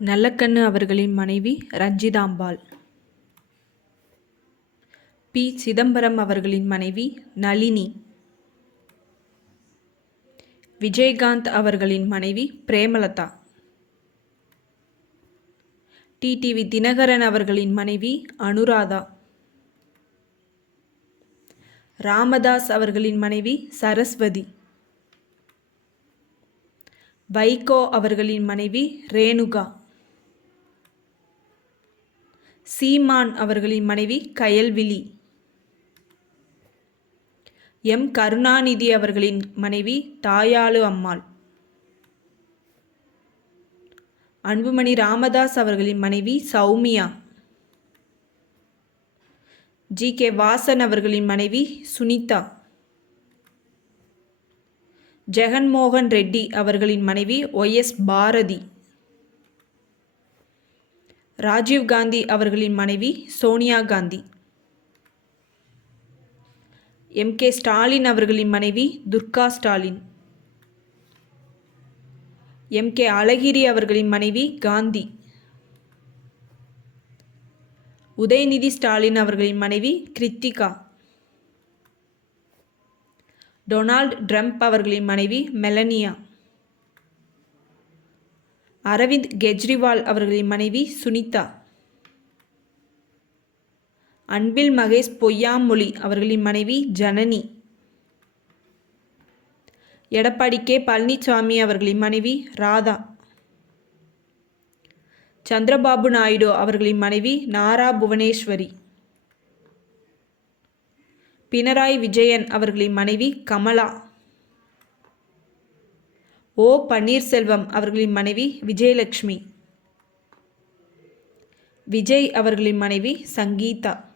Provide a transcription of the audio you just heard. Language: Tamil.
நல்லக்கண்ணு அவர்களின் மனைவி ரஞ்சிதாம்பாள். பி. சிதம்பரம் அவர்களின் மனைவி நளினி. விஜயகாந்த் அவர்களின் மனைவி பிரேமலதா. டிடிவி தினகரன் அவர்களின் மனைவி அனுராதா. ராமதாஸ் அவர்களின் மனைவி சரஸ்வதி. வைகோ அவர்களின் மனைவி ரேணுகா. சீமான் அவர்களின் மனைவி கயல்விழி. எம். கருணாநிதி அவர்களின் மனைவி தாயாளு அம்மாள். அன்புமணி ராமதாஸ் அவர்களின் மனைவி சௌமியா. ஜி. கே. வாசன் அவர்களின் மனைவி சுனிதா. ஜெகன்மோகன் ரெட்டி அவர்களின் மனைவி ஒய்.எஸ். பாரதி. ராஜீவ்காந்தி அவர்களின் மனைவி சோனியா காந்தி. எம்.கே. ஸ்டாலின் அவர்களின் மனைவி துர்கா ஸ்டாலின். எம்.கே. அழகிரி அவர்களின் மனைவி காந்தி. உதயநிதி ஸ்டாலின் அவர்களின் மனைவி கிருத்திகா. டொனால்ட் ட்ரம்ப் அவர்களின் மனைவி மெலனியா. அரவிந்த் கெஜ்ரிவால் அவர்களின் மனைவி சுனிதா. அன்பில் மகேஷ் பொய்யாமொழி அவர்களின் மனைவி ஜனனி. எடப்பாடி கே. பழனிசாமி அவர்களின் மனைவி ராதா. சந்திரபாபு நாயுடு அவர்களின் மனைவி நாரா புவனேஸ்வரி. பினராயி விஜயன் அவர்களின் மனைவி கமலா. ஓ. பன்னீர்செல்வம் அவர்களின் மனைவி விஜயலட்சுமி. விஜய் அவர்களின் மனைவி சங்கீதா.